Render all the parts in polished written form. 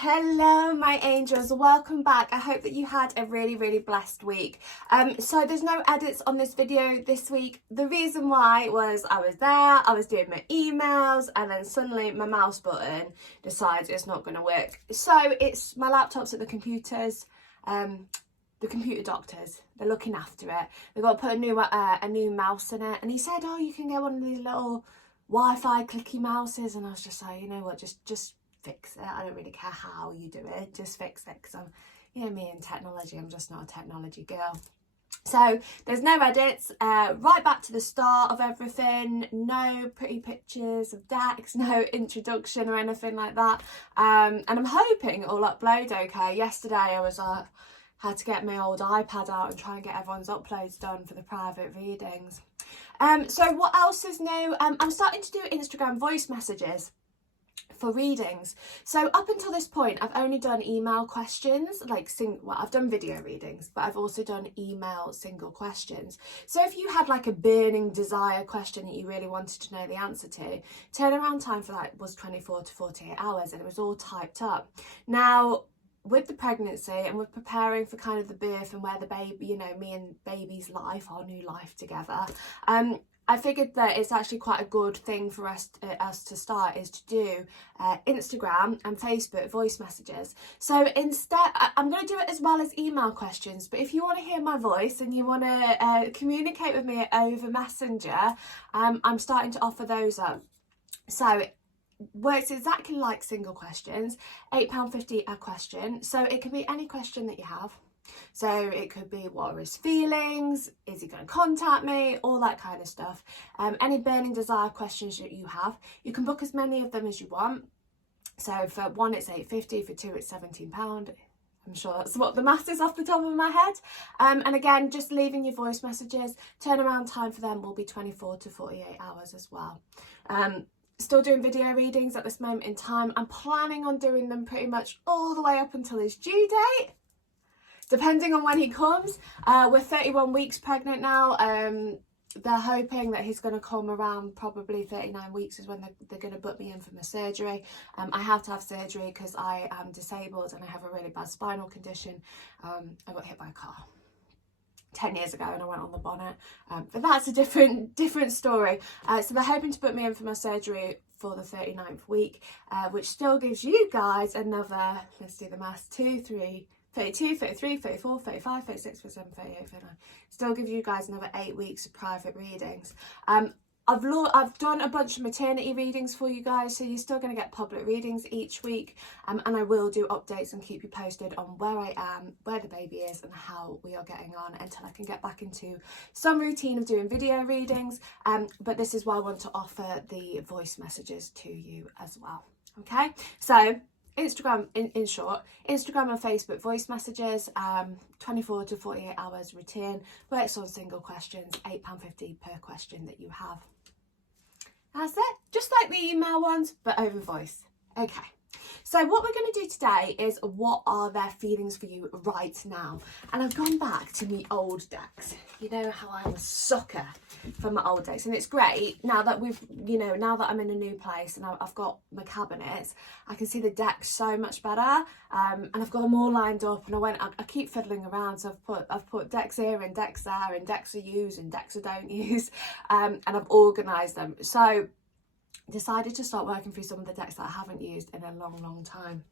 Hello my angels, welcome back. I hope that you had a really blessed week. So there's no edits on this video this week. The reason why was I was there, I was doing my emails, and then suddenly my mouse button decides it's not going to work. So it's my laptop's at the computers, the computer doctors, they're looking after it. They've got to put a new mouse in it, and he said, oh, you can get one of these little Wi-Fi clicky mouses, and I was just like, you know what, just fix it. I don't really care how you do it, just fix it, because I'm, you know me, in technology, I'm just not a technology girl. So there's no edits, right back to the start of everything, no pretty pictures of decks, no introduction or anything like that, and I'm hoping it'll upload okay. Yesterday I was had to get my old iPad out and try and get everyone's uploads done for the private readings. So what else is new? I'm starting to do Instagram voice messages for readings. So up until this point I've only done email questions, like I've done video readings, but I've also done email single questions. So if you had like a burning desire question that you really wanted to know the answer to, turnaround time for that was 24 to 48 hours, and it was all typed up. Now with the pregnancy and with preparing for kind of the birth and where the baby, you know, me and baby's life, our new life together, I figured that it's actually quite a good thing for us to start is to do Instagram and Facebook voice messages. So instead, I'm going to do it as well as email questions, but if you want to hear my voice and you want to communicate with me over Messenger, I'm starting to offer those up. So works exactly like single questions, £8.50 a question. So it can be any question that you have. So it could be, what are his feelings, is he going to contact me, all that kind of stuff. Any burning desire questions that you have, you can book as many of them as you want. So for one it's £8.50, for two it's £17. I'm sure that's what the math is off the top of my head. And again, just leaving your voice messages, turnaround time for them will be 24 to 48 hours as well. Still doing video readings at this moment in time. I'm planning on doing them pretty much all the way up until his due date, depending on when he comes. We're 31 weeks pregnant now. They're hoping that he's going to come around probably 39 weeks is when they're going to book me in for my surgery. I have to have surgery because I am disabled and I have a really bad spinal condition. I got hit by a car 10 years ago and I went on the bonnet, but that's a different story. So they're hoping to put me in for my surgery for the 39th week, which still gives you guys another, let's do the maths, 32, 33, 34, 35, 36, 37, 38, 39. Still give you guys another 8 weeks of private readings. I've done a bunch of maternity readings for you guys, so you're still going to get public readings each week, and I will do updates and keep you posted on where I am, where the baby is, and how we are getting on until I can get back into some routine of doing video readings. But this is why I want to offer the voice messages to you as well. Okay, so Instagram, in short, Instagram and Facebook voice messages, 24 to 48 hours routine, works on single questions, £8.50 per question that you have. That's it, just like the email ones, but over voice. Okay, so what we're going to do today is what are their feelings for you right now. And I've gone back to my old decks. You know how I'm a sucker for my old decks, and it's great now that now that I'm in a new place and I've got my cabinets, I can see the decks so much better, and I've got them all lined up, and I keep fiddling around, so I've put decks here and decks there, and decks I use and decks I don't use, and I've organised them. So decided to start working through some of the decks that I haven't used in a long time,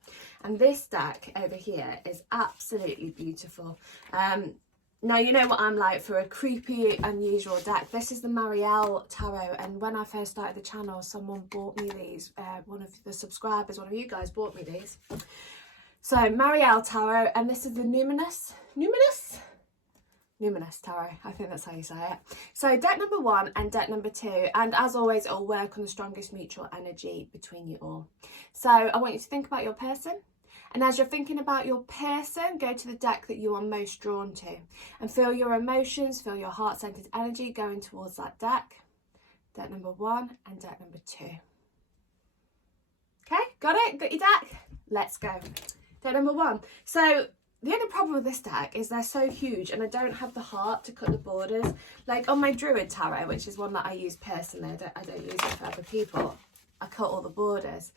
and this deck over here is absolutely beautiful. Now you know what I'm like for a creepy, unusual deck. This is the Marielle Tarot, and when I first started the channel, someone bought me these. One of the subscribers, one of you guys, bought me these. So Marielle Tarot, and this is the Numinous Tarot, I think that's how you say it. So deck number 1 and deck number 2, and as always, it'll work on the strongest mutual energy between you all. So I want you to think about your person. And as you're thinking about your person, go to the deck that you are most drawn to and feel your emotions, feel your heart-centered energy going towards that deck. Deck number 1 and deck number 2. Okay, got it? Got your deck? Let's go. Deck number 1. So the only problem with this deck is they're so huge and I don't have the heart to cut the borders. Like on my Druid Tarot, which is one that I use personally, I don't use it for other people. I cut all the borders.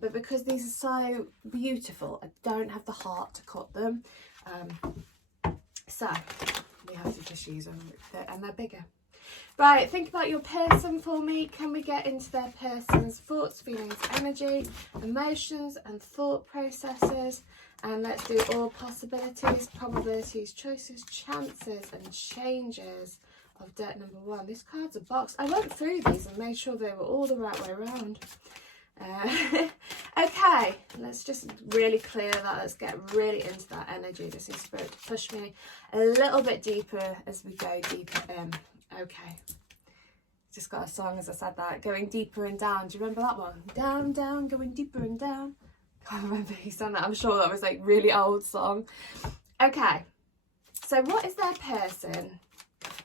But because these are so beautiful, I don't have the heart to cut them. So we have to just use them, and they're bigger. Right, think about your person for me. Can we get into their person's thoughts, feelings, energy, emotions and thought processes? And let's do all possibilities, probabilities, choices, chances and changes of deck number 1. This card's a box. I went through these and made sure they were all the right way around. Okay, let's just really clear that. Let's get really into that energy. Just need Spirit to push me a little bit deeper as we go deeper in. Okay, just got a song as I said that, going deeper and down. Do you remember that one? Down, down, going deeper and down. Can't remember who sang that. I'm sure that was like really old song. Okay, so what is their person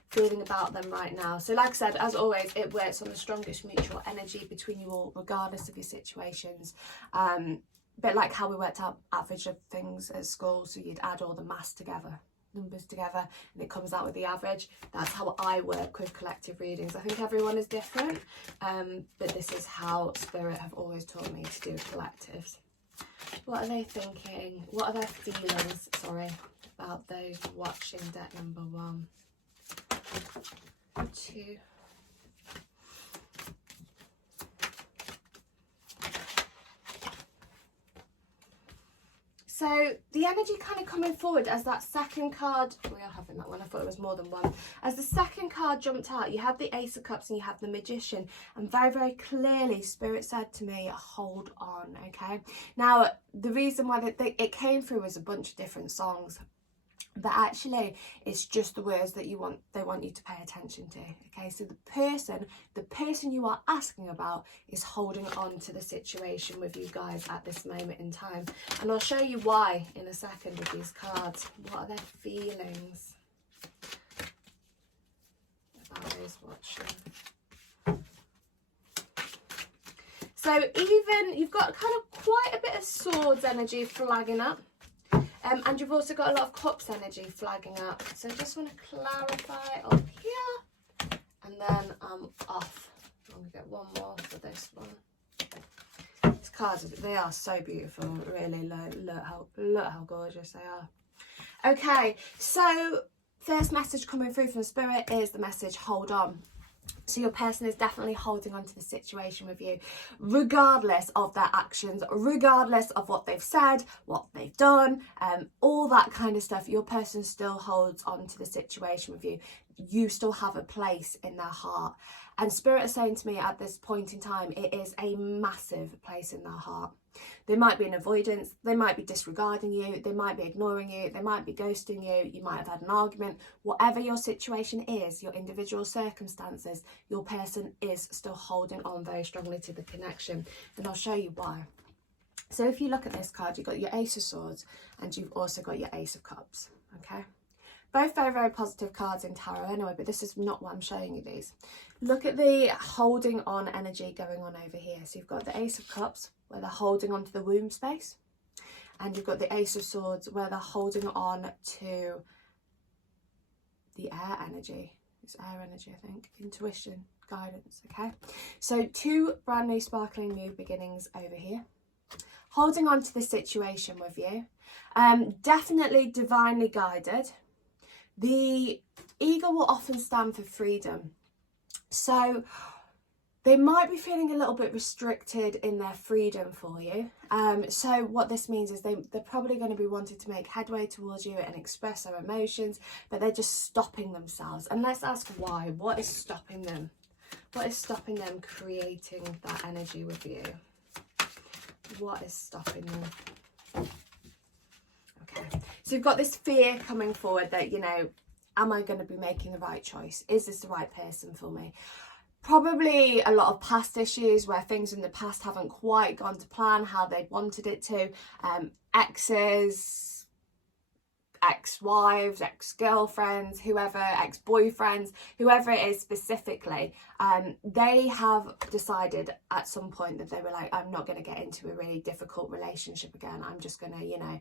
feeling about them right now? So like I said, as always, it works on the strongest mutual energy between you all, regardless of your situations. But like how we worked out average of things at school, so you'd add all the maths together, numbers together, and it comes out with the average. That's how I work with collective readings. I think everyone is different, but this is how Spirit have always taught me to do collectives. What are they thinking? What are their feelings, sorry, about those watching deck number 1? 2. So the energy kind of coming forward as that second card, we are having that one, I thought it was more than one. As the second card jumped out, you have the Ace of Cups and you have the Magician, and very, very clearly Spirit said to me, hold on, okay? Now, the reason why it came through was a bunch of different songs, but actually it's just the words that they want you to pay attention to. Okay, so the person you are asking about is holding on to the situation with you guys at this moment in time, and I'll show you why in a second with these cards. What are their feelings about those watching? So even you've got kind of quite a bit of Swords energy flagging up. And you've also got a lot of Cups energy flagging up. So I just want to clarify up here. And then I'm off. I'm going to get one more for this one. These cards, they are so beautiful. Really, look how gorgeous they are. Okay, so first message coming through from Spirit is the message, hold on. So your person is definitely holding on to the situation with you, regardless of their actions, regardless of what they've said, what they've done, all that kind of stuff. Your person still holds on to the situation with you. You still have a place in their heart. And Spirit is saying to me at this point in time, it is a massive place in their heart. They might be in avoidance, they might be disregarding you, they might be ignoring you, they might be ghosting you, you might have had an argument. Whatever your situation is, your individual circumstances, your person is still holding on very strongly to the connection. And I'll show you why. So if you look at this card, you've got your Ace of Swords and you've also got your Ace of Cups, okay? Both very, very positive cards in tarot anyway, but this is not why I'm showing you these. Look at the holding on energy going on over here. So you've got the Ace of Cups, where they're holding on to the womb space. And you've got the Ace of Swords, where they're holding on to the air energy. It's air energy, I think. Intuition, guidance, okay? So 2 brand new sparkling new beginnings over here. Holding on to the situation with you. Definitely divinely guided. The eagle will often stand for freedom. So they might be feeling a little bit restricted in their freedom for you. So what this means is they're probably going to be wanting to make headway towards you and express their emotions, but they're just stopping themselves. And let's ask why. What is stopping them? What is stopping them creating that energy with you? What is stopping them? Okay, so you've got this fear coming forward that, you know, am I going to be making the right choice? Is this the right person for me? Probably a lot of past issues where things in the past haven't quite gone to plan how they wanted it to. Exes, ex-wives, ex-girlfriends, whoever, ex-boyfriends, whoever it is specifically, they have decided at some point that they were like, I'm not going to get into a really difficult relationship again. I'm just going to, you know,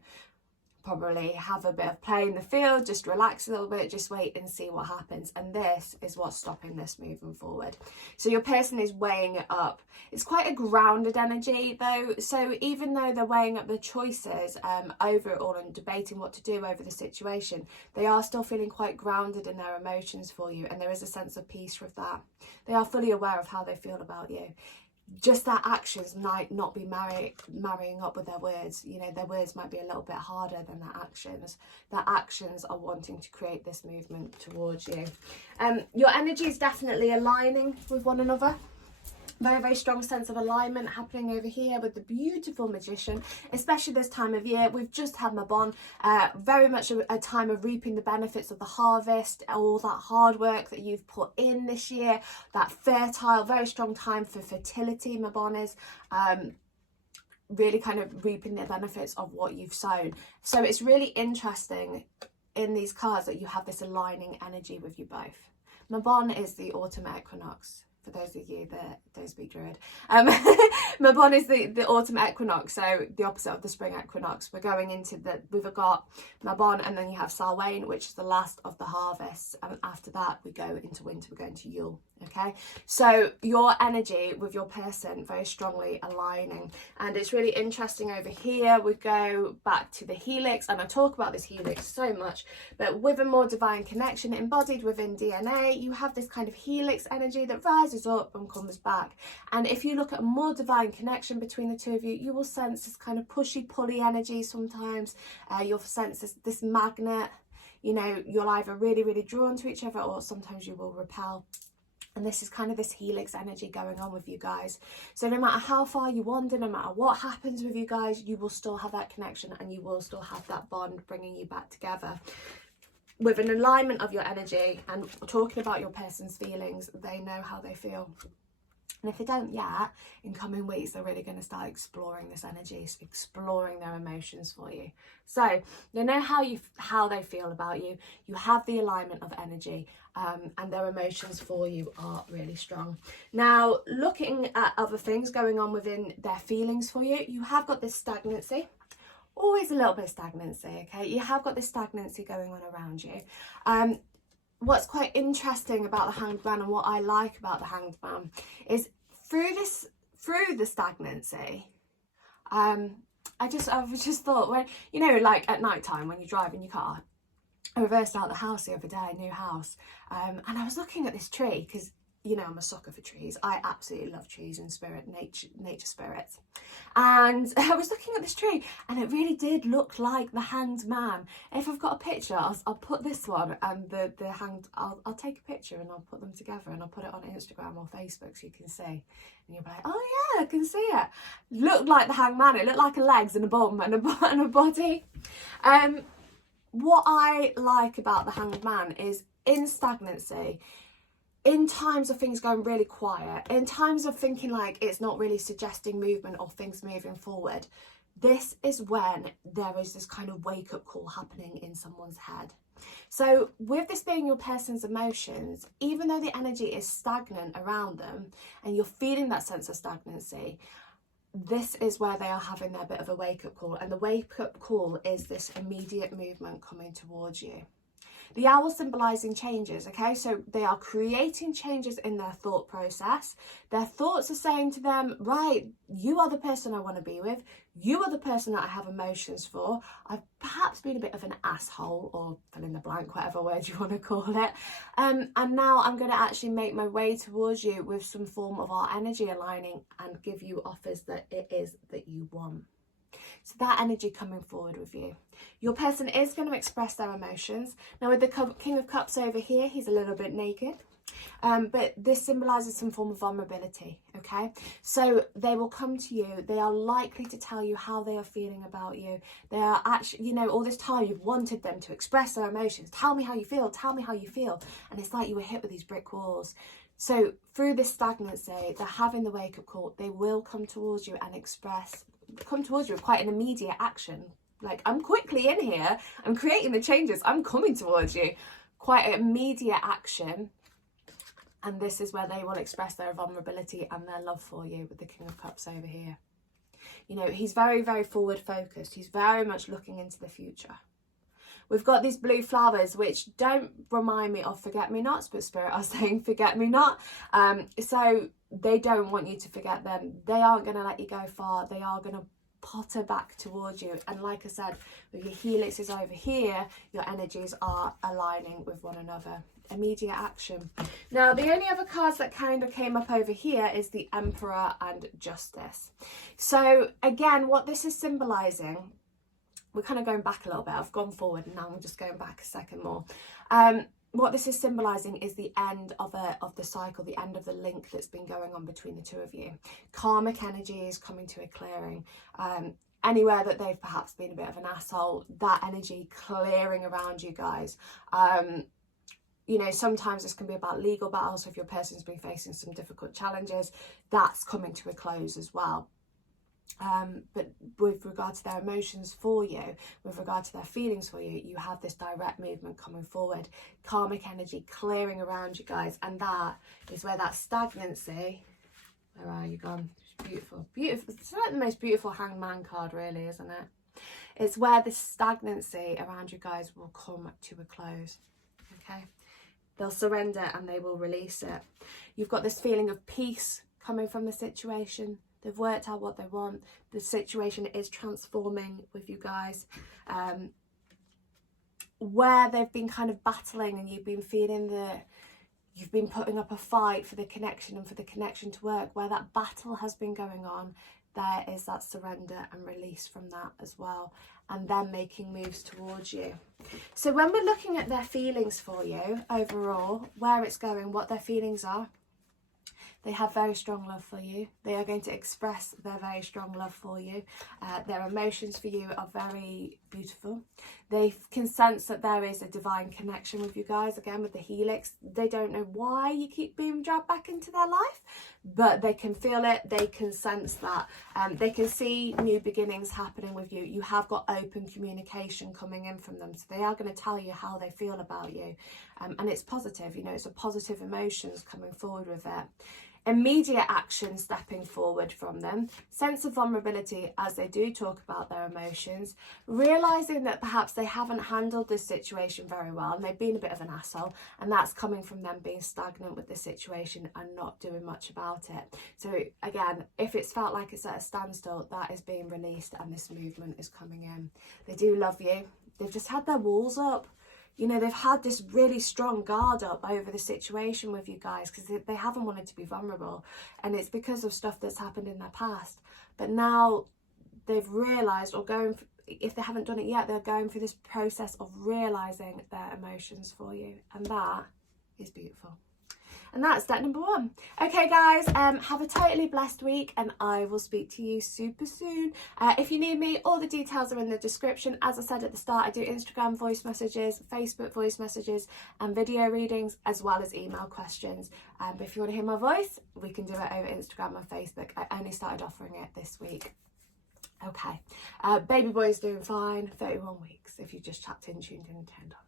probably have a bit of play in the field, just relax a little bit, just wait and see what happens. And this is what's stopping this moving forward. So your person is weighing it up. It's quite a grounded energy though, so even though they're weighing up the choices over it all and debating what to do over the situation, they are still feeling quite grounded in their emotions for you, and there is a sense of peace with that. They are fully aware of how they feel about you. Just their actions might not be marrying up with their words. You know, their words might be a little bit harder than their actions. Their actions are wanting to create this movement towards you. Your energy is definitely aligning with one another. Very, very strong sense of alignment happening over here with the beautiful Magician, especially this time of year. We've just had Mabon, very much a time of reaping the benefits of the harvest, all that hard work that you've put in this year, that fertile, very strong time for fertility, Mabon is. Really kind of reaping the benefits of what you've sown. So it's really interesting in these cards that you have this aligning energy with you both. Mabon is the autumn equinox. For those of you that don't speak Druid. Mabon is the autumn equinox, so the opposite of the spring equinox. We're going into we've got Mabon, and then you have Samhain, which is the last of the harvest. And after that, we go into winter, we're going to Yule. Okay, so your energy with your person very strongly aligning, and it's really interesting over here. We go back to the helix, and I talk about this helix so much, but with a more divine connection embodied within DNA, you have this kind of helix energy that rises up and comes back. And if you look at a more divine connection between the two of you, you will sense this kind of pushy pulley energy sometimes. You'll sense this magnet. You know, you're either really, really drawn to each other, or sometimes you will repel. And this is kind of this helix energy going on with you guys. So no matter how far you wander, no matter what happens with you guys, you will still have that connection, and you will still have that bond bringing you back together. With an alignment of your energy and talking about your person's feelings, they know how they feel. And if they don't yet, in coming weeks, they're really going to start exploring this energy, exploring their emotions for you. So they know how they feel about you. You have the alignment of energy, and their emotions for you are really strong. Now, looking at other things going on within their feelings for you, you have got this stagnancy. Always a little bit of stagnancy, okay? You have got this stagnancy going on around you. What's quite interesting about the Hanged Man, and what I like about the Hanged Man, is through the stagnancy, I've just thought, when, you know, like at night time when you drive in your car, I reversed out the house the other day, new house, and I was looking at this tree because, you know, I'm a sucker for trees. I absolutely love trees and nature spirits. And I was looking at this tree, and it really did look like the Hanged Man. If I've got a picture, I'll put this one and the hanged. I'll take a picture and I'll put them together, and I'll put it on Instagram or Facebook so you can see. And you'll be like, oh yeah, I can see it. Looked like the Hanged Man. It looked like a legs and a bum and a body. What I like about the Hanged Man is in stagnancy. In times of things going really quiet, in times of thinking like it's not really suggesting movement or things moving forward, this is when there is this kind of wake-up call happening in someone's head. So with this being your person's emotions, even though the energy is stagnant around them and you're feeling that sense of stagnancy, this is where they are having their bit of a wake-up call. And the wake-up call is this immediate movement coming towards you. The owl symbolising changes, okay? So they are creating changes in their thought process. Their thoughts are saying to them, right, you are the person I want to be with. You are the person that I have emotions for. I've perhaps been a bit of an asshole, or fill in the blank, whatever word you want to call it. And now I'm going to actually make my way towards you with some form of our energy aligning and give you offers that it is that you want. So that energy coming forward with you. Your person is going to express their emotions. Now with the King of Cups over here, he's a little bit naked. But this symbolises some form of vulnerability, okay? So they will come to you. They are likely to tell you how they are feeling about you. They are actually, you know, all this time you've wanted them to express their emotions. Tell me how you feel. Tell me how you feel. And it's like you were hit with these brick walls. So through this stagnancy, they're having the wake-up call. They will come towards you and come towards you with quite an immediate action. Like, I'm quickly in here, I'm creating the changes, I'm coming towards you. Quite an immediate action. And this is where they will express their vulnerability and their love for you with the King of Cups over here. You know, he's very, very forward focused. He's very much looking into the future. We've got these blue flowers, which don't remind me of forget-me-nots, but Spirit are saying forget-me-not. So they don't want you to forget them. They aren't going to let you go far. They are going to potter back towards you. And like I said, with your helixes over here, your energies are aligning with one another. Immediate action. Now, the only other cards that kind of came up over here is the Emperor and Justice. So again, what this is symbolizing, we're kind of going back a little bit. I've gone forward and now I'm just going back a second more. What this is symbolizing is the end of the cycle, the end of the link that's been going on between the two of you. Karmic energy is coming to a clearing. Anywhere that they've perhaps been a bit of an asshole, that energy clearing around you guys. You know, sometimes this can be about legal battles. So if your person's been facing some difficult challenges, that's coming to a close as well. But with regard to their emotions for you, with regard to their feelings for you, you have this direct movement coming forward. Karmic energy clearing around you guys. And that is where that stagnancy, where are you gone? It's beautiful, beautiful. It's like the most beautiful Hangman card, really, isn't it? It's where the stagnancy around you guys will come to a close. Okay. They'll surrender and they will release it. You've got this feeling of peace coming from the situation. They've worked out what they want. The situation is transforming with you guys. Where they've been kind of battling and you've been feeling you've been putting up a fight for the connection and for the connection to work, where that battle has been going on, there is that surrender and release from that as well. And then making moves towards you. So when we're looking at their feelings for you overall, where it's going, what their feelings are, they have very strong love for you. They are going to express their very strong love for you. Their emotions for you are very beautiful. They can sense that there is a divine connection with you guys. Again, with the helix, they don't know why you keep being dragged back into their life, but they can feel it. They can sense that. They can see new beginnings happening with you. You have got open communication coming in from them. So they are going to tell you how they feel about you. And it's positive, you know, it's a positive emotions coming forward with it. Immediate action stepping forward from them, sense of vulnerability as they do talk about their emotions, realizing that perhaps they haven't handled this situation very well and they've been a bit of an asshole, and that's coming from them being stagnant with the situation and not doing much about it. So again, if it's felt like it's at a standstill, that is being released and this movement is coming in. They do love you. They've just had their walls up. You know, they've had this really strong guard up over the situation with you guys because they haven't wanted to be vulnerable. And it's because of stuff that's happened in their past. But now they've realised, or if they haven't done it yet, they're going through this process of realising their emotions for you. And that is beautiful. And that's deck number 1. Okay, guys, have a totally blessed week and I will speak to you super soon. If you need me, all the details are in the description. As I said at the start, I do Instagram voice messages, Facebook voice messages and video readings, as well as email questions. But if you want to hear my voice, we can do it over Instagram and Facebook. I only started offering it this week. Okay, baby boy is doing fine, 31 weeks, if you just tapped in, tuned in and turned on.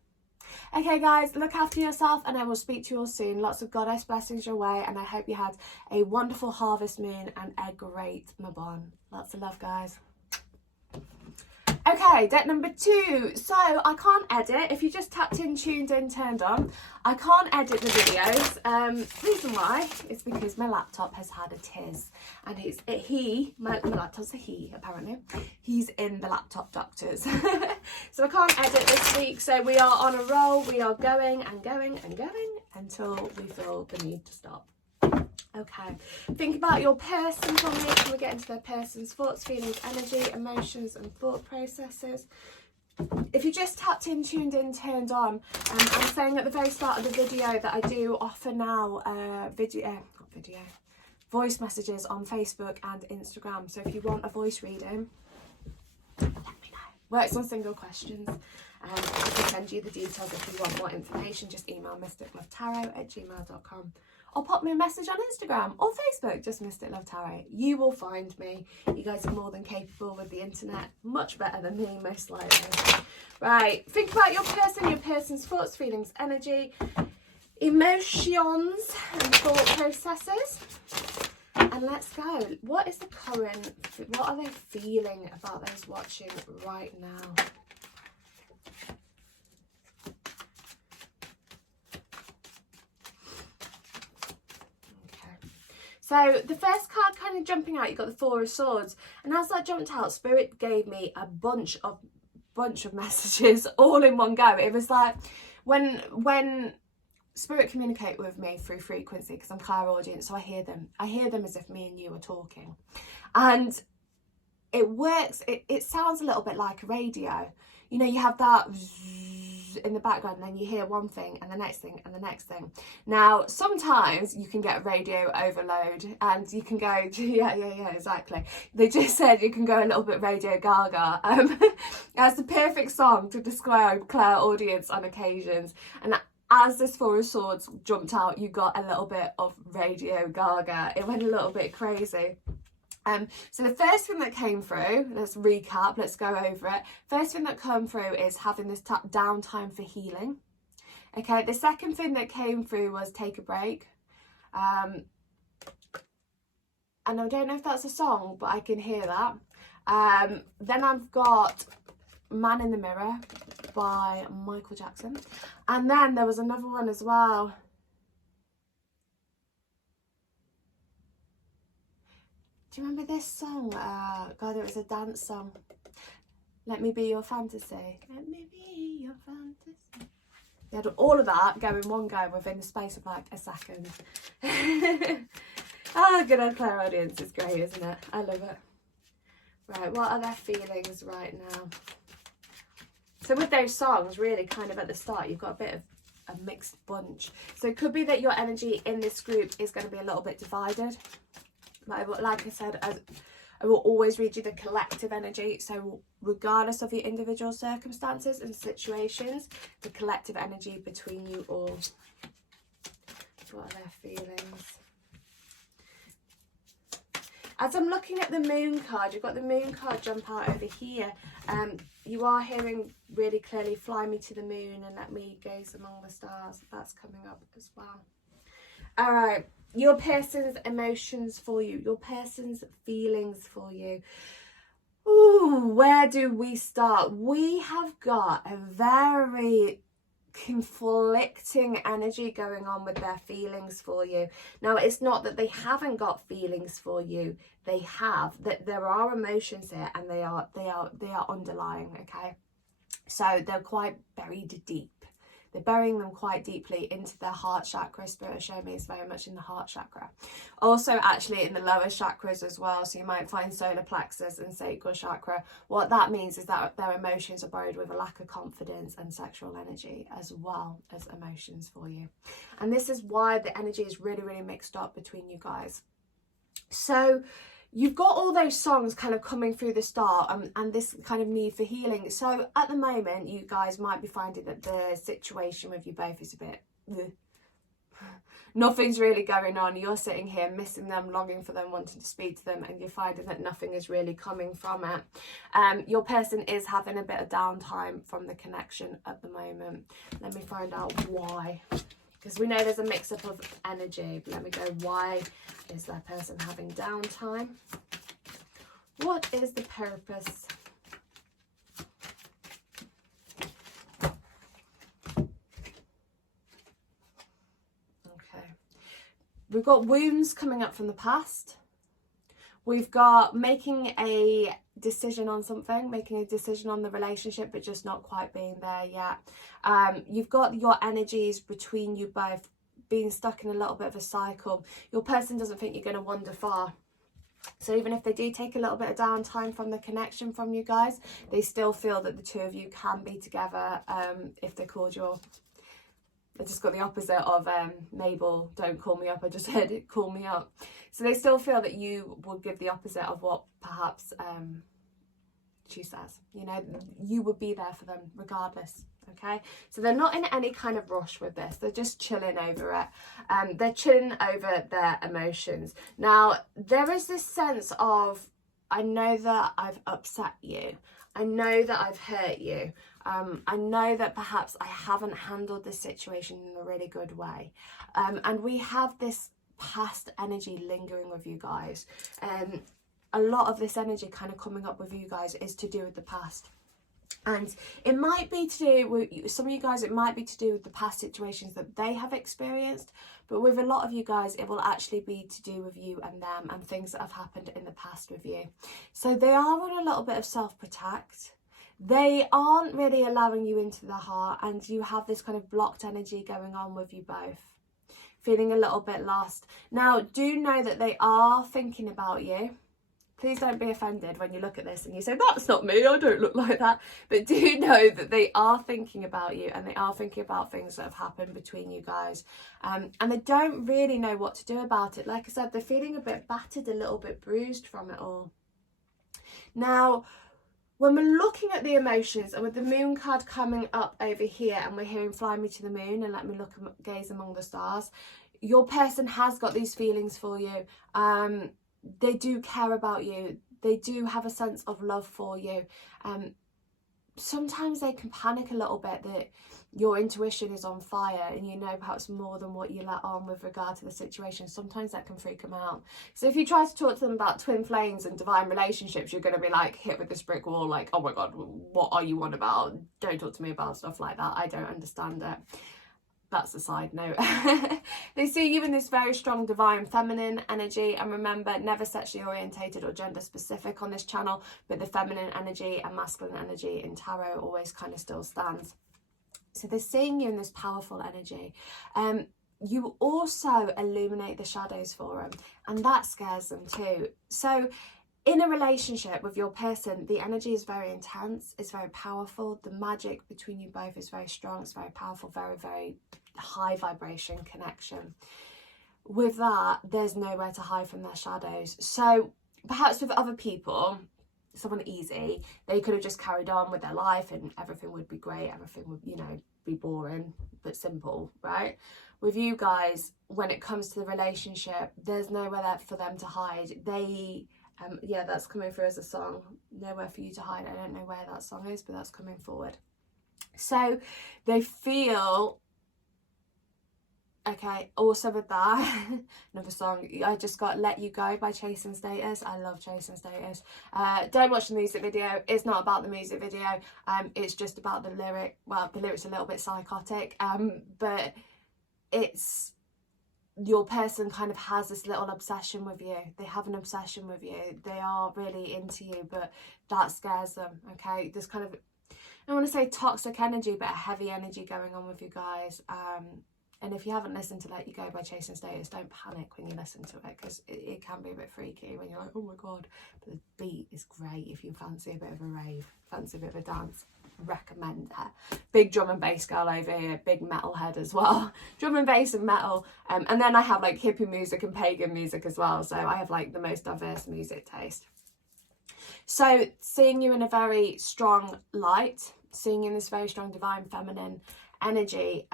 Okay, guys, look after yourself and I will speak to you all soon. Lots of goddess blessings your way, and I hope you had a wonderful harvest moon and a great Mabon. Lots of love, guys. Okay, deck number 2. So I can't edit. If you just tapped in, tuned in, turned on, I can't edit the videos. Reason why is because my laptop has had a tiz, and my laptop's a he, apparently. He's in the laptop doctors. So I can't edit this week. So we are on a roll. We are going and going and going until we feel the need to stop. Okay, think about your person for me. Can we get into their person's thoughts, feelings, energy, emotions and thought processes? If you just tapped in, tuned in, turned on, I'm saying at the very start of the video that I do offer now voice messages on Facebook and Instagram. So if you want a voice reading, let me know. Works on single questions. I can send you the details if you want more information. Just email mysticlovetarot@gmail.com. or pop me a message on Instagram or Facebook, just Mystic Love Tarot. You will find me. You guys are more than capable with the internet, much better than me, most likely. Right, think about your person's thoughts, feelings, energy, emotions and thought processes. And let's go. What is the current, what are they feeling about those watching right now? So the first card kind of jumping out, you got the Four of Swords, and as that jumped out, Spirit gave me a bunch of messages all in one go. It was like when Spirit communicate with me through frequency, because I'm clairaudient, so I hear them as if me and you are talking, and it works. It sounds a little bit like a radio. You know, you have that in the background, and then you hear one thing and the next thing and the next thing. Now, sometimes you can get radio overload, and you can go, yeah, exactly. They just said you can go a little bit radio gaga. That's the perfect song to describe clairaudience on occasions. And as this Four of Swords jumped out, you got a little bit of radio gaga. It went a little bit crazy. So the first thing that came through, let's recap, let's go over it. First thing that came through is having this downtime for healing. Okay, the second thing that came through was take a break. And I don't know if that's a song, but I can hear that. Then I've got Man in the Mirror by Michael Jackson. And then there was another one as well. Do you remember this song? God, it was a dance song. Let Me Be Your Fantasy. Let me be your fantasy. They had all of that go in one go within the space of like a second. Oh, good old clairaudience is great, isn't it? I love it. Right, what are their feelings right now? So with those songs, really kind of at the start, you've got a bit of a mixed bunch. So it could be that your energy in this group is going to be a little bit divided. Like I said, I will always read you the collective energy. So regardless of your individual circumstances and situations, the collective energy between you all. What are their feelings? As I'm looking at the Moon card, you've got the Moon card jump out over here. You are hearing really clearly, fly me to the moon and let me gaze among the stars. That's coming up as well. All right. Your person's emotions for you, your person's feelings for you. Ooh, where do we start? We have got a very conflicting energy going on with their feelings for you. Now, it's not that they haven't got feelings for you. They have. That there are emotions here, and they are underlying. Okay, so they're quite buried deep. They're burying them quite deeply into their heart chakra. Spirit show me is very much in the heart chakra. Also, actually, in the lower chakras as well. So you might find solar plexus and sacral chakra. What that means is that their emotions are buried with a lack of confidence and sexual energy, as well as emotions for you. And this is why the energy is really, really mixed up between you guys. So you've got all those songs kind of coming through the start, and this kind of need for healing. So at the moment, you guys might be finding that the situation with you both is a bit nothing's really going on. You're sitting here missing them, longing for them, wanting to speak to them, and you're finding that nothing is really coming from it. Your person is having a bit of downtime from the connection at the moment. Let me find out why. Because we know there's a mix-up of energy. But let me go, why is that person having downtime? What is the purpose? Okay. We've got wounds coming up from the past. We've got making a decision on something, making a decision on the relationship, but just not quite being there yet. You've got your energies between you both being stuck in a little bit of a cycle. Your person doesn't think you're going to wander far. So even if they do take a little bit of downtime from the connection from you guys, they still feel that the two of you can be together if they're cordial. I just got the opposite of Mabel, don't call me up. I just heard it, call me up. So they still feel that you would give the opposite of what perhaps she says. You know, you would be there for them regardless. Okay, so they're not in any kind of rush with this. They're just chilling over it. They're chilling over their emotions. Now, there is this sense of, I know that I've upset you. I know that I've hurt you. I know that perhaps I haven't handled this situation in a really good way. And we have this past energy lingering with you guys. A lot of this energy kind of coming up with you guys is to do with the past. And it might be to do with some of you guys, it might be to do with the past situations that they have experienced. But with a lot of you guys, it will actually be to do with you and them and things that have happened in the past with you. So they are on a little bit of self-protect. They aren't really allowing you into their heart, and you have this kind of blocked energy going on with you both, feeling a little bit lost. Now, do know that they are thinking about you. Please don't be offended when you look at this and you say, that's not me, I don't look like that. But do know that they are thinking about you, and they are thinking about things that have happened between you guys. And they don't really know what to do about it. Like I said, they're feeling a bit battered, a little bit bruised from it all. Now, when we're looking at the emotions, and with the moon card coming up over here, and we're hearing fly me to the moon and let me look and gaze among the stars, your person has got these feelings for you. They do care about you. They do have a sense of love for you. Sometimes they can panic a little bit that your intuition is on fire and you know perhaps more than what you let on with regard to the situation. Sometimes that can freak them out. So if you try to talk to them about twin flames and divine relationships, you're going to be like hit with this brick wall, like, oh my God, what are you on about? Don't talk to me about stuff like that. I don't understand it. That's a side note. They see you in this very strong divine feminine energy, and remember, never sexually orientated or gender specific on this channel, but the feminine energy and masculine energy in tarot always kind of still stands. So they're seeing you in this powerful energy. You also illuminate the shadows for them, and that scares them too. So in a relationship with your person, the energy is very intense, it's very powerful. The magic between you both is very strong, it's very powerful, very, very high vibration connection. With that, there's nowhere to hide from their shadows. So perhaps with other people, someone easy, they could have just carried on with their life and everything would be great, everything would, you know, be boring but simple, right? With you guys, when it comes to the relationship, there's nowhere there for them to hide. Yeah, that's coming through as a song. Nowhere for you to hide. I don't know where that song is, but that's coming forward. So they feel, okay, also with that, another song, I just got Let You Go by Chasing Status. I love Chasing Status. Don't watch the music video. It's not about the music video. It's just about the lyric. Well, the lyric's a little bit psychotic, but it's, your person kind of has this little obsession with you. They have an obsession with you. They are really into you, but that scares them, okay? There's kind of, I don't want to say toxic energy, but a heavy energy going on with you guys. And if you haven't listened to Let You Go by Chasing Status, don't panic when you listen to it, because it can be a bit freaky when you're like, oh my God. But the beat is great if you fancy a bit of a rave, fancy a bit of a dance. Recommend that. Big drum and bass girl over here, big metal head as well. Drum and bass and metal. And then I have like hippie music and pagan music as well. So I have like the most diverse music taste. So seeing you in a very strong light, seeing you in this very strong divine feminine energy,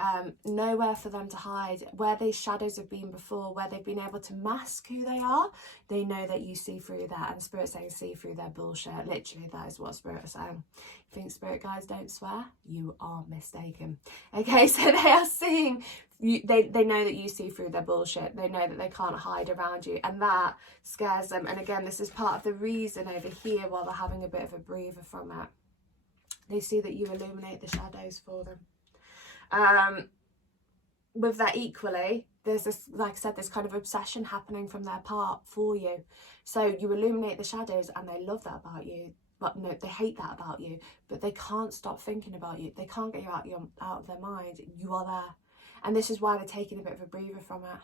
nowhere for them to hide. Where these shadows have been before, where they've been able to mask who they are, they know that you see through that, and Spirit saying see through their bullshit. Literally, that is what Spirit is saying. You think Spirit guides don't swear? You are mistaken. Okay, so they are seeing you, they know that you see through their bullshit. They know that they can't hide around you, and that scares them. And again, this is part of the reason over here while they're having a bit of a breather from it. They see that you illuminate the shadows for them. With that equally, there's this, like I said, this kind of obsession happening from their part for you. So you illuminate the shadows and they love that about you. But no, they hate that about you, but they can't stop thinking about you. They can't get you out of their mind. You are there. And this is why they're taking a bit of a breather from it.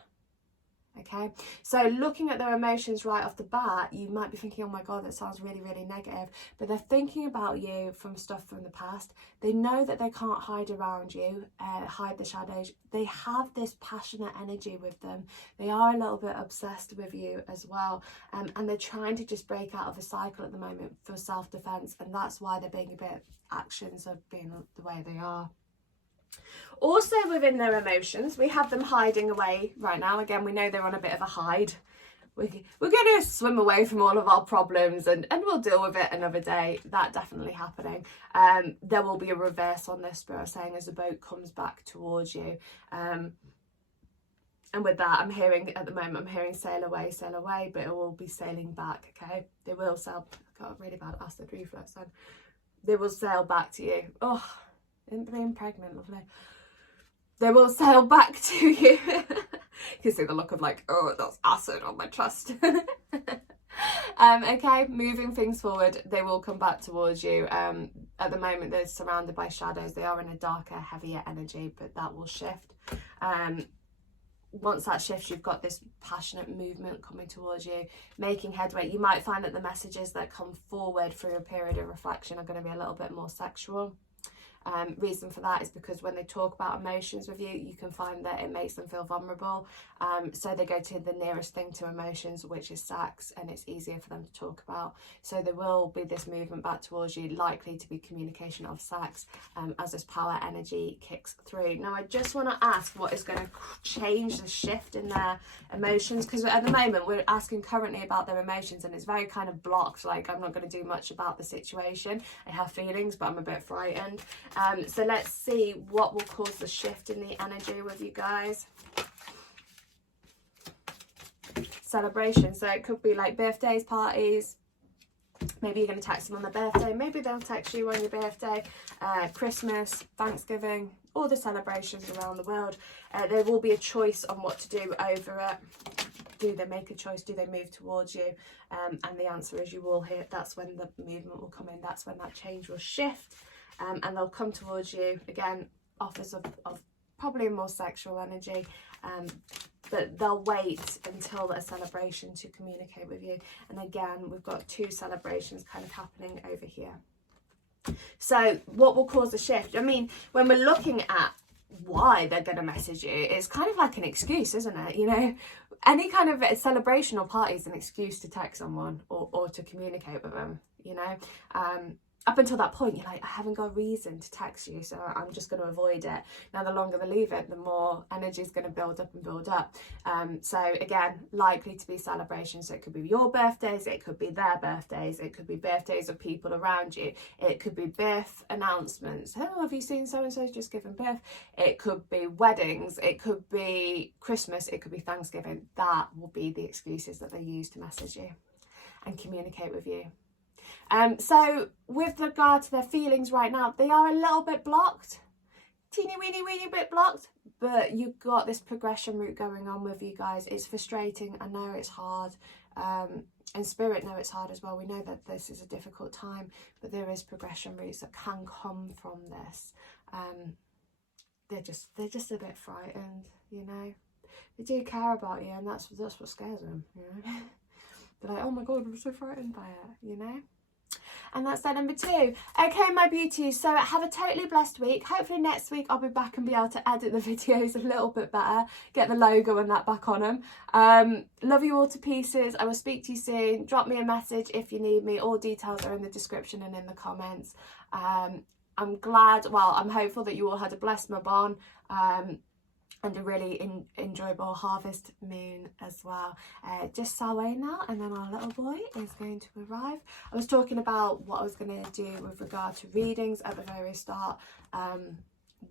Okay, so looking at their emotions right off the bat, you might be thinking, oh my God, that sounds really, really negative. But they're thinking about you from stuff from the past. They know that they can't hide around you, hide the shadows. They have this passionate energy with them. They are a little bit obsessed with you as well. And they're trying to just break out of a cycle at the moment for self-defense. And that's why they're being a bit, actions of being the way they are. Also within their emotions, we have them hiding away right now. Again, we know they're on a bit of a hide. We're going to swim away from all of our problems and we'll deal with it another day. That definitely happening. There will be a reverse on this, Spirit saying, as the boat comes back towards you. And with that, I'm hearing, at the moment, I'm hearing sail away, but it will be sailing back, okay? They will sail, I've got a really bad acid reflux then. They will sail back to you. Oh, being pregnant, lovely. They will sail back to you. You can see the look of like, oh, that's acid on my chest. Okay, moving things forward, they will come back towards you. At the moment, they're surrounded by shadows. They are in a darker, heavier energy, but that will shift. Once that shifts, you've got this passionate movement coming towards you, making headway. You might find that the messages that come forward through a period of reflection are going to be a little bit more sexual. Reason for that is because when they talk about emotions with you, you can find that it makes them feel vulnerable. So they go to the nearest thing to emotions, which is sex, and it's easier for them to talk about. So there will be this movement back towards you, likely to be communication of sex, as this power energy kicks through. Now, I just want to ask what is going to change the shift in their emotions, because at the moment we're asking currently about their emotions and it's very kind of blocked, like I'm not going to do much about the situation. I have feelings, but I'm a bit frightened. So let's see what will cause the shift in the energy with you guys. Celebration. So it could be like birthdays, parties. Maybe you're going to text them on their birthday. Maybe they'll text you on your birthday. Christmas, Thanksgiving, all the celebrations around the world. There will be a choice on what to do over it. Do they make a choice? Do they move towards you? And the answer is you will hear. That's when the movement will come in. That's when that change will shift. And they'll come towards you, again, offers of probably a more sexual energy, but they'll wait until a celebration to communicate with you. And again, we've got two celebrations kind of happening over here. So what will cause the shift? I mean, when we're looking at why they're going to message you, it's kind of like an excuse, isn't it? You know, any kind of a celebration or party is an excuse to text someone or to communicate with them, you know. Up until that point, you're like, I haven't got a reason to text you, so I'm just going to avoid it. Now, the longer they leave it, the more energy is going to build up and build up. So again, likely to be celebrations. So it could be your birthdays, it could be their birthdays, it could be birthdays of people around you. It could be birth announcements. Oh, have you seen so-and-so's just given birth? It could be weddings, it could be Christmas, it could be Thanksgiving. That will be the excuses that they use to message you and communicate with you. So with regard to their feelings right now, they are a little bit blocked, teeny weeny bit blocked, but you've got this progression route going on with you guys. It's frustrating. I know it's hard, and spirit know it's hard as well. We know that this is a difficult time, but there is progression routes that can come from this. They're just a bit frightened, you know. They do care about you, and that's what scares them, you know. They're like, oh my god, I'm so frightened by it, you know. And that's that number 2. Okay, my beauties, so have a totally blessed week. Hopefully next week I'll be back and be able to edit the videos a little bit better, get the logo and that back on them. Love you all to pieces. I will speak to you soon. Drop me a message if you need me. All details are in the description and in the comments. I'm hopeful that you all had a blessed Mabon, and a really enjoyable harvest moon as well. Just Salway now, and then our little boy is going to arrive. I was talking about what I was going to do with regard to readings at the very start,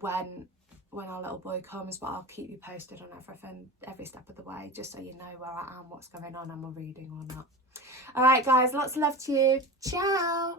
when our little boy comes, but I'll keep you posted on everything every step of the way, just so you know where I am, what's going on, am I reading or not. All right guys, lots of love to you. Ciao.